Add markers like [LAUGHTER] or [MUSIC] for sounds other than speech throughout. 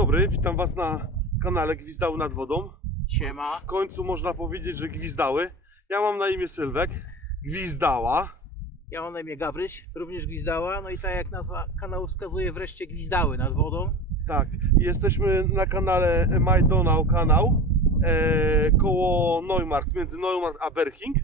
dobry, witam Was na kanale Gwizdały nad wodą. Siema. W końcu można powiedzieć, że gwizdały. Ja mam na imię Sylwek, gwizdała. Ja mam na imię Gabryś, również gwizdała. No i tak jak nazwa kanału wskazuje, wreszcie gwizdały nad wodą. Tak, jesteśmy na kanale My Donau kanał e, koło Neumarkt, między Neumarkt a Berching.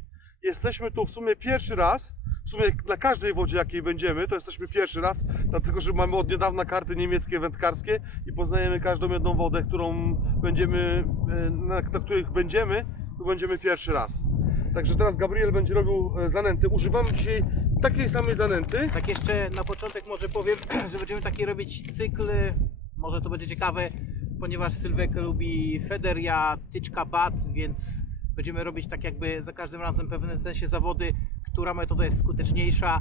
Jesteśmy tu w sumie pierwszy raz. W sumie na każdej wodzie, jakiej będziemy, to jesteśmy pierwszy raz, dlatego że mamy od niedawna karty niemieckie wędkarskie i poznajemy każdą jedną wodę, którą będziemy, e, na, na których będziemy, tu będziemy pierwszy raz. Także teraz Gabriel będzie robił e, zanęty. Używamy dzisiaj takiej samej zanęty. Tak jeszcze na początek może powiem, [CLEARS THROAT] że będziemy taki robić cykl, może to będzie ciekawe, ponieważ Sylwek lubi feder, ja tyczka bat, więc będziemy robić tak jakby za każdym razem w pewnym sensie zawody, która metoda jest skuteczniejsza.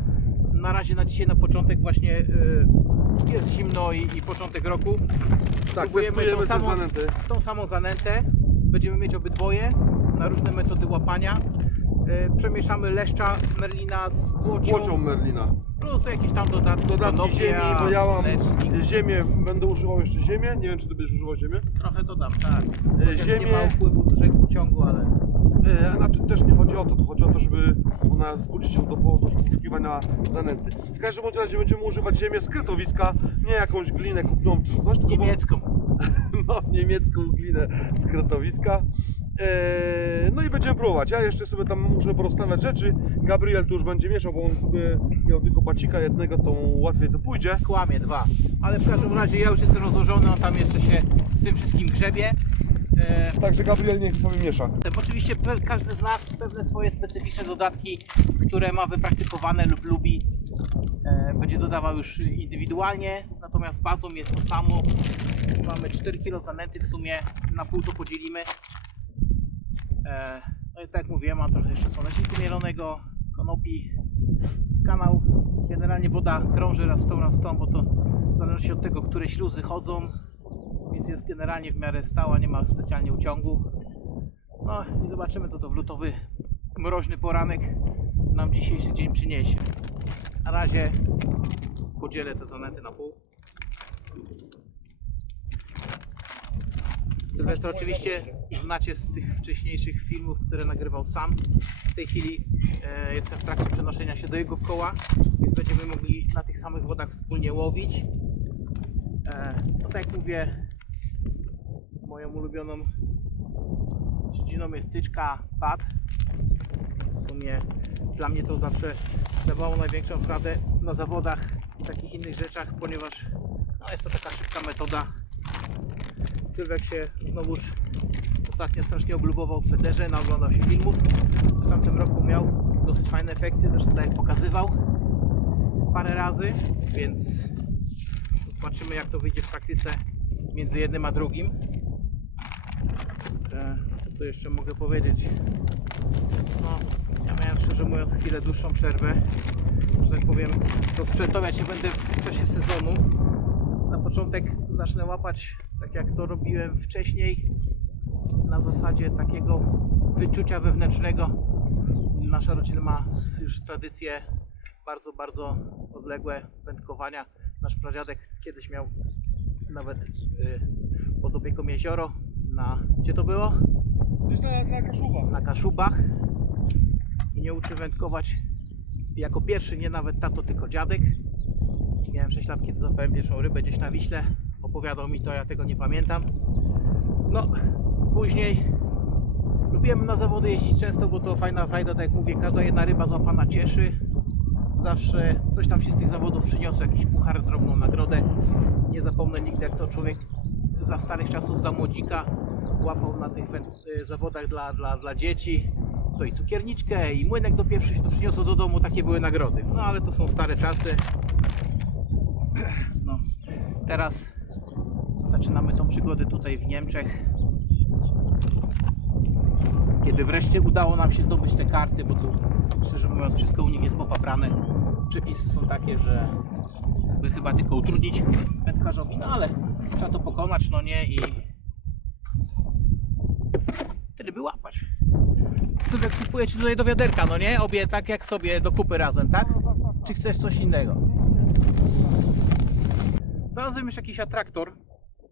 Na razie na dzisiaj na początek właśnie y, jest zimno i, i początek roku. Tak, Próbujemy testujemy tą te samą- zanęty. tą samą zanętę. Będziemy mieć obydwoje na różne metody łapania. E, Przemieszamy leszcza Merlina z Z płocią, płocią Merlina. z plus jakieś tam dodatki, Dodatki konopia, ziemi, bo ja mam ziemię, będę używał jeszcze ziemię. Nie wiem, czy ty będziesz używał ziemię. Trochę dodam, tak. Chociaż ziemię- nie ma wpływu dużego ciągu, ale A tu też nie chodzi o to, to chodzi o to, żeby ona zbudzić się do, po- do poszukiwania zanęty. W każdym bądź razie będziemy używać ziemię z krytowiska, nie jakąś glinę kupną czy coś, tylko niemiecką. [LAUGHS] no, niemiecką glinę z krytowiska. E, no i będziemy próbować. Ja jeszcze sobie tam muszę porozstawiać rzeczy. Gabriel tu już będzie mieszał, bo on sobie miał tylko bacika jednego, to łatwiej to pójdzie. Kłamie dwa. Ale w każdym razie ja już jestem rozłożony, on tam jeszcze się z tym wszystkim grzebie. E, Także Gabriel niech sobie miesza. Oczywiście każdy z nas pewne swoje specyficzne dodatki, które ma wypraktykowane lub lubi, e, będzie dodawał już indywidualnie. Natomiast bazą jest to samo. Mamy 4 kg zanęty w sumie, na pół to podzielimy. E, no i tak jak mówiłem, mam trochę jeszcze słoneczniku mielonego, konopi. Kanał, generalnie woda krąży raz w tą, raz w tą, bo to w zależności od tego, które śluzy chodzą, więc jest generalnie w miarę stała, nie ma specjalnie uciągu. No i zobaczymy co to w lutowy mroźny poranek nam dzisiejszy dzień przyniesie. Na razie podzielę te zanęty na pół. Sylwester oczywiście znacie z tych wcześniejszych filmów, które nagrywał sam. W tej chwili e, jestem w trakcie przenoszenia się do jego koła, więc będziemy mogli na tych samych wodach wspólnie łowić. E, no tak jak mówię, moją ulubioną dziedziną jest tyczka pad. W sumie dla mnie to zawsze dawało największą radę na zawodach i takich innych rzeczach, ponieważ no, jest to taka szybka metoda. Sylwek się znowuż ostatnio strasznie oblubował w federze, naoglądał się filmów. W tamtym roku miał dosyć fajne efekty, zresztą tak pokazywał parę razy, więc zobaczymy jak to wyjdzie w praktyce między jednym a drugim. E, Co tu jeszcze mogę powiedzieć? No, ja miałem szczerze mówiąc chwilę dłuższą przerwę. Że tak powiem, rozprzętowiać się będę w czasie sezonu. Na początek zacznę łapać tak jak to robiłem wcześniej. Na zasadzie takiego wyczucia wewnętrznego. Nasza rodzina ma już tradycje bardzo, bardzo odległe wędkowania. Nasz pradziadek kiedyś miał nawet y, pod opieką jezioro na gdzie to było? Gdzieś na, na Kaszubach. Na Kaszubach. Mnie uczy wędkować jako pierwszy, nie nawet tato, tylko dziadek. Miałem 6 lat, kiedy złapałem pierwszą rybę gdzieś na Wiśle. Opowiadał mi to, ja tego nie pamiętam. No, później lubiłem na zawody jeździć często, bo to fajna frajda, tak jak mówię, każda jedna ryba złapana cieszy. Zawsze coś tam się z tych zawodów przyniosło, jakiś puchar, drobną nagrodę. Nie zapomnę nigdy, jak to człowiek za starych czasów, za młodzika łapał na tych y, zawodach dla, dla, dla dzieci. To i cukierniczkę, i młynek do pierwszy się to przyniosło do domu, takie były nagrody. No ale to są stare czasy. No, teraz zaczynamy tą przygodę tutaj w Niemczech. Kiedy wreszcie udało nam się zdobyć te karty, bo tu szczerze mówiąc wszystko u nich jest popaprane. Przepisy są takie, że by chyba tylko utrudnić wędkarzowi, no ale trzeba to pokonać, no nie i łapać. Sylwek sypuje ci tutaj do wiaderka, no nie? Obie tak jak sobie do kupy razem, tak? Czy chcesz coś innego? Znalazłem już jakiś atraktor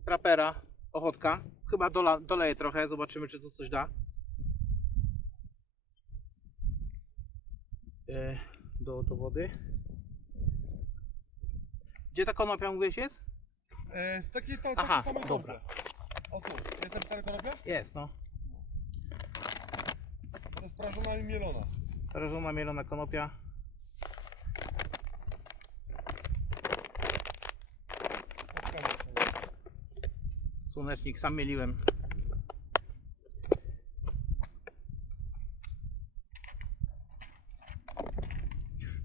trapera, ochotka. Chyba dola, doleję trochę, zobaczymy czy to coś da. E, Do, do wody. Gdzie ta konopia mówiłeś jest? E, w takiej to, Aha, takiej samej dobra. tomce. O tu, jest napisane konopia? Jest, no. Prażona i mielona. Rażona mielona konopia. Słonecznik sam mieliłem.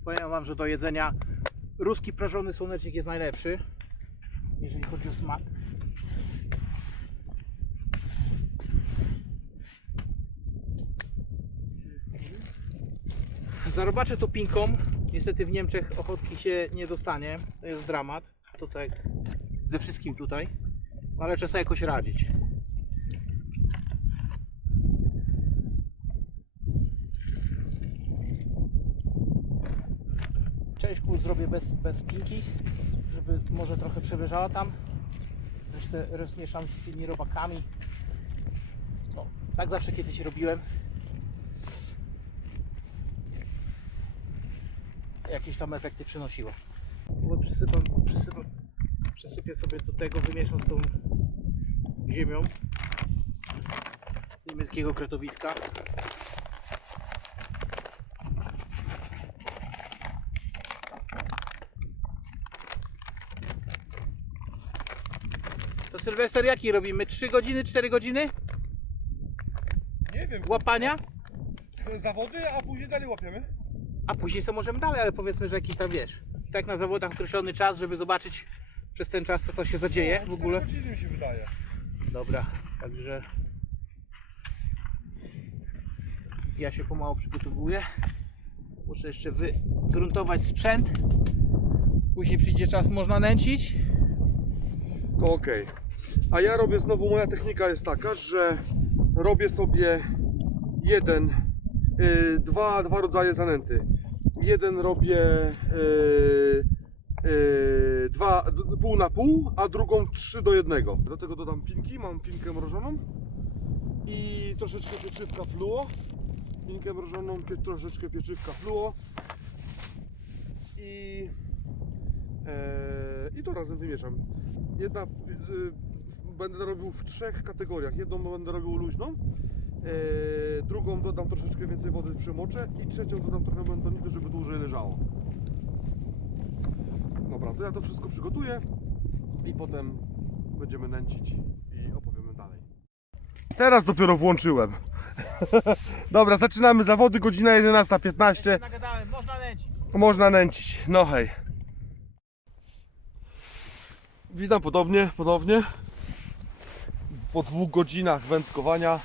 Powiem wam, że do jedzenia ruski prażony słonecznik jest najlepszy, jeżeli chodzi o smak. Zarobaczę to pinką. Niestety w Niemczech ochotki się nie dostanie. To jest dramat. Tutaj ze wszystkim tutaj. No ale trzeba sobie jakoś radzić. Część kul zrobię bez, bez pinki, żeby może trochę przeleżała tam. Resztę rozmieszam z tymi robakami. No, tak zawsze kiedyś robiłem. Jakieś tam efekty przynosiło. Bo Przysypam, przysypam, przysypię sobie do tego, wymieszam z tą ziemią niemieckiego kretowiska. To Sylwester jaki robimy? 3 godziny, 4 godziny Nie wiem, łapania? zawody, a później dalej łapiemy. A później sobie możemy dalej, ale powiedzmy, że jakiś tam wiesz. Tak na zawodach określony czas, żeby zobaczyć przez ten czas co to się zadzieje w ogóle. 4 godziny mi się wydaje. Dobra, także ja się pomału przygotowuję. Muszę jeszcze wygruntować sprzęt. Później przyjdzie czas, można nęcić. To okej. A ja robię znowu, moja technika jest taka, że robię sobie jeden, y, dwa, dwa rodzaje zanęty. Jeden robię y, y, dwa, pół na pół, a drugą trzy do jednego. Do tego dodam pinki, mam pinkę mrożoną i troszeczkę pieczywka fluo. Pinkę mrożoną, pie, troszeczkę pieczywka fluo i, e, i to razem wymieszam. Jedna y, będę robił w trzech kategoriach. Jedną będę robił luźną, e, drugą dodam troszeczkę więcej wody przemoczę i trzecią dodam trochę mentonitu, żeby dłużej leżało. Dobra, to ja to wszystko przygotuję i potem będziemy nęcić i opowiemy dalej. Teraz dopiero włączyłem. [LAUGHS] Dobra, zaczynamy zawody, godzina 11.15. Nagadałem, można nęcić. Można nęcić. No hej. Witam podobnie, ponownie. Po dwóch godzinach wędkowania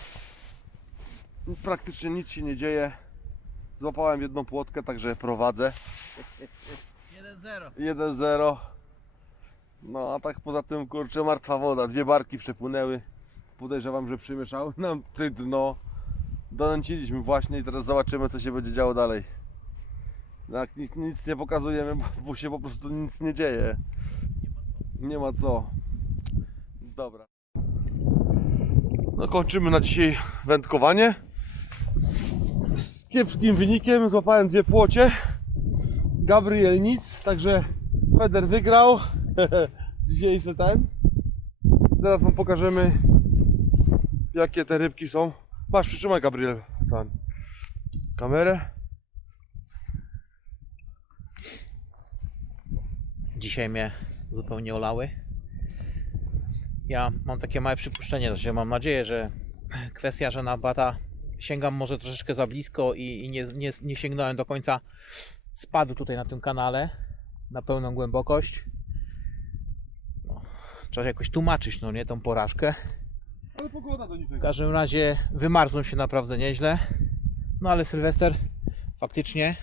praktycznie nic się nie dzieje. Złapałem jedną płotkę, także prowadzę. 1-0. 1-0. No a tak poza tym kurczę martwa woda. Dwie barki przepłynęły. Podejrzewam, że przymieszały nam ty dno. Donęciliśmy właśnie i teraz zobaczymy co się będzie działo dalej. Jak nic, nic nie pokazujemy, bo się po prostu nic nie dzieje. Nie ma co. Dobra. No kończymy na dzisiaj wędkowanie. Kiepskim wynikiem złapałem dwie płocie. Gabriel nic, także Feder wygrał. [LAUGHS] Dzisiejszy ten. Zaraz wam pokażemy jakie te rybki są. Masz przytrzymaj Gabriel ten kamerę. Dzisiaj mnie zupełnie olały. Ja mam takie małe przypuszczenie, że mam nadzieję, że kwestia, że na bata sięgam może troszeczkę za blisko i, i nie, nie, nie sięgnąłem do końca spadu tutaj na tym kanale na pełną głębokość. No, trzeba jakoś tłumaczyć, no nie, tą porażkę. Ale pogoda do W niczego. każdym razie wymarzłem się naprawdę nieźle. No ale Sylwester faktycznie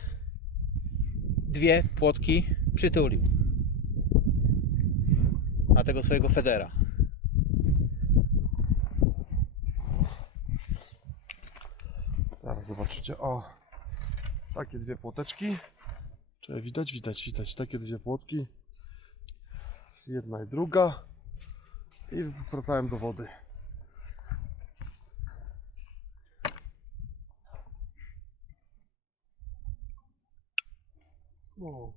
dwie płotki przytulił. Na tego swojego Federa. Zaraz zobaczycie. O, takie dwie płoteczki. Czy widać, widać, widać. Takie dwie płotki. Jest Jedna i druga. I wracałem do wody. O.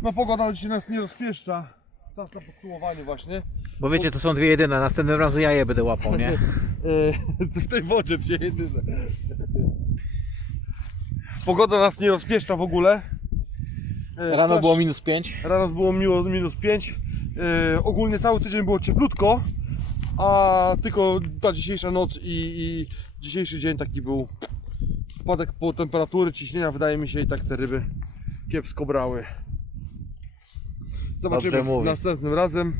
No pogoda dzisiaj nas nie rozpieszcza. Na podsumowanie właśnie. Bo wiecie, to są dwie jedyne, następnym razem ja je będę łapał, nie? [LAUGHS] E, [LAUGHS] w tej wodzie dzisiaj jedyne. Pogoda nas nie rozpieszcza w ogóle. E, Rano było minus 5. Rano było miło, minus 5. E, ogólnie cały tydzień było cieplutko, a tylko ta dzisiejsza noc i, i dzisiejszy dzień taki był spadek po temperatury, ciśnienia, wydaje mi się i tak te ryby kiepsko brały. Zobaczymy następnym razem.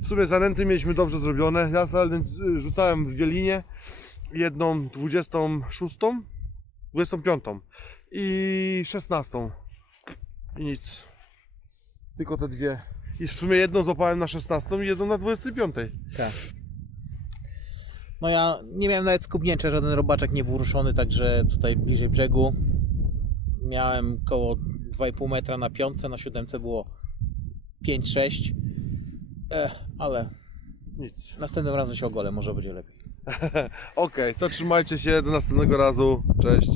W sumie zanęty mieliśmy dobrze zrobione. Ja rzucałem w Wielinie jedną 26, 25 i 16 i nic. Tylko te dwie. I w sumie jedną złapałem na 16 i jedną na 25. Tak. No ja nie miałem nawet skubnięcia, żaden robaczek nie był ruszony, także tutaj bliżej brzegu miałem koło 2,5 metra na piątce, na siódemce było 5-6. Eh, ale Nic. następnym razem się ogolę, może będzie lepiej. [LAUGHS] Okej, to trzymajcie się do następnego razu. Cześć.